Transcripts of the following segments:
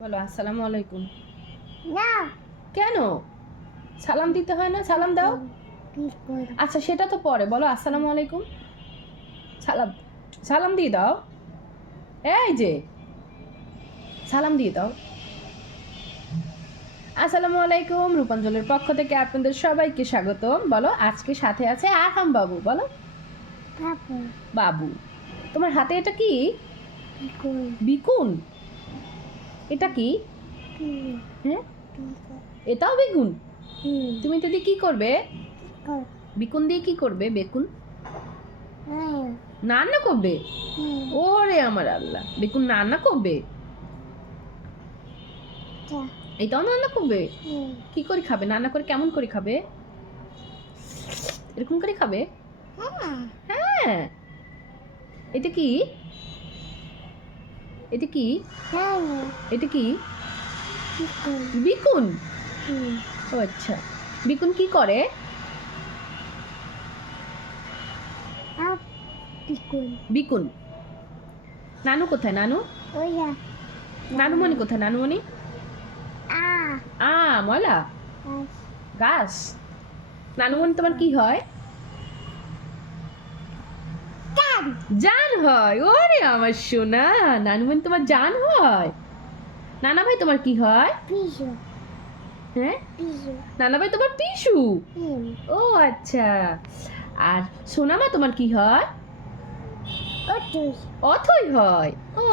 বলো আসসালামু আলাইকুম। না কেন? সালাম দিতে হয় না? সালাম দাও। কি করে আচ্ছা সেটা তো পরে বলো আসসালামু আলাইকুম। সালাম সালাম দিয়ে দাও। এই যে সালাম দিয়ে দাও। আসসালামু আলাইকুম, রূপাঞ্জলের পক্ষ থেকে আপনাদের সবাইকে স্বাগতম। বলো আজকে সাথে আছে আহাম বাবু। বলো পাপা বাবু। তোমার হাতে এটা কি? কি করে বিকুন। এটা কি? কি হ্যাঁ, কি করে এটাও বেগুন। হুম তুমি এটা দিয়ে কি করবে? কর বিকুন দিয়ে কি করবে? বেগুন হ্যাঁ রান্না করবে। হুম ওরে আমার আল্লাহ, বেগুন রান্না করবে? যা এটাও রান্না করবে? হুম কি করে খাবে? রান্না করে কেমন করে খাবে? এরকম করে খাবে? হ্যাঁ হ্যাঁ। এটা কি? এটা কি? হ্যাঁ এটা কি? কি করে বিকুন। হুম ও আচ্ছা, বিকুন কি করে? আপ কি করে বিকুন। নানু কোথায়? নানু ওয়া নানুমণি কোথায়? নানুমণি আ ময়লা আস গাছ। নানুমণি তোমার কি হয়? কাম জান হয়। ওরে আমার সোনা, নানুমণি তোমার জান হয়। নানা ভাই তোমার কি হয়? পিজো হ্যাঁ, পিজো নানা ভাই তোমার পিসু। হুম ও আচ্ছা। আর সোনামা তোমার কি হয়? ওটুস অথই হয়। ও,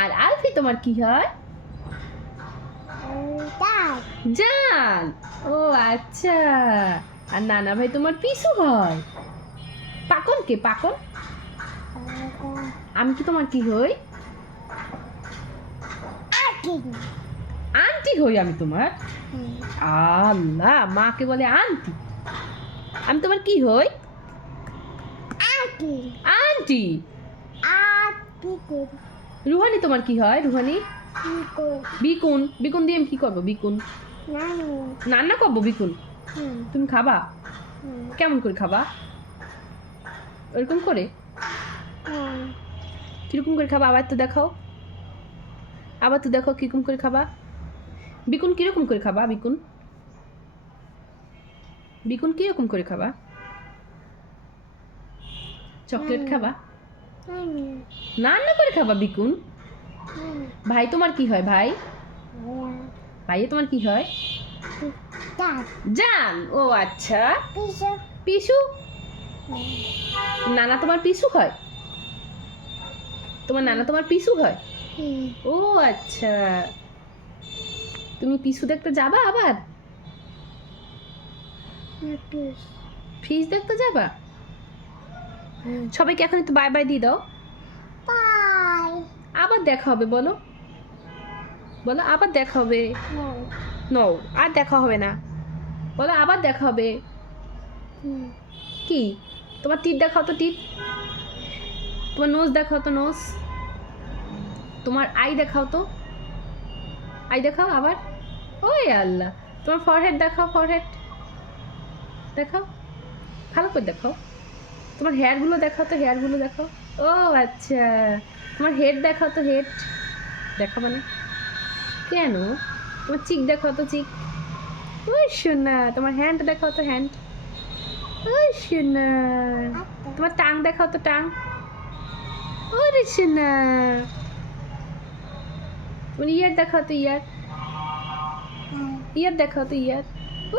আর আলফি তোমার কি হয়? দাদ জান। ও আচ্ছা। আর নানা ভাই তোমার পিসু হয়। পাকন কে? পাকন। আমি কি তোমার কি হই? আকিন আন্টি হই আমি তোমার। হুম আল্লাহ, মাকে বলে আন্টি। আমি তোমার কি হই? আকিন আন্টি। কি করে রুহানি তোমার কি হয়? রুহানি কি করে বিকুন। বিকুন দিয়ে আমি কি করবো? বিকুন নানু রান্না করবো। বিকুন হুম তুমি খাবা? হুম কেমন করে খাবা? ওরকম করে? হ্যাঁ কিরকম করে খাবা? আবার তো দেখাও। আবার তো দেখো কিরকম করে খাবা। বিকুন কিরকম করে খাবা? বিকুন বিকুন কিরকম করে খাবা? চকলেট খাবা? নানু রান্না করে খাবা বিকুন। নানু ভাই তোমার কি হয়? ভাই ওয়া ভাইয়ে তোমার কি হয়? দাদ জান। ও আচ্ছা। পিজো পিসু। নানা তোমার পিসু হয়? তোমার নানা তোমার পিসু হয়? হুম ও আচ্ছা। তুমি পিসু দেখতে যাবা আবার? পিস ফিস দেখতে যাবা? হুম সবাইকে এখন একটু বাই বাই দিয়ে দাও। বাই আবার দেখা হবে। বলো বলো আবার দেখা হবে। নো নো, আর দেখা হবে না। বলো আবার দেখা হবে। হুম কি? তোমার টিপ দেখাও তো। টিপ। তোমার নোজ দেখাও তো। নোজ। তোমার আই দেখাও তো। আই দেখাও আবার। ওই আল্লাহ, তোমার ফরহেড দেখাও। ফরহেড দেখাও, ভালো করে দেখাও। তোমার হেয়ারগুলো দেখাও তো। হেয়ারগুলো দেখাও। ও আচ্ছা, তোমার হেড দেখাও তো। হেড দেখাও মানে কেন? তোমার চিক দেখাও তো। চিক। ওই শোনা, তোমার হ্যান্ড দেখাও তো। হ্যান্ড। ওই শোনা, তোমার টাং দেখাও তো। টাং। ওরে শোনা, তোমার ইয়ার দেখাও তো। ইয়ার। ইয়ার দেখাও তো। ইয়ার।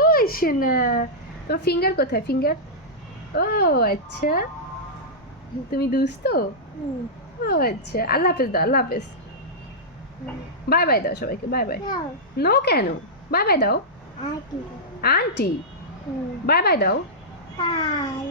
ওই শোনা, তোমার ফিঙ্গার কোথায়? ফিঙ্গার। ও আচ্ছা, তুমি দুস্থ। হুম ও আচ্ছা, আল্লাহ হাফেজ দাও। আল্লাহ হাফেজ। বাই বাই দাও সবাইকে। Bye bye. নো নো কেন? বাই বাই দাও। আকি আন্টি হুম বাই বাই দাও। বাই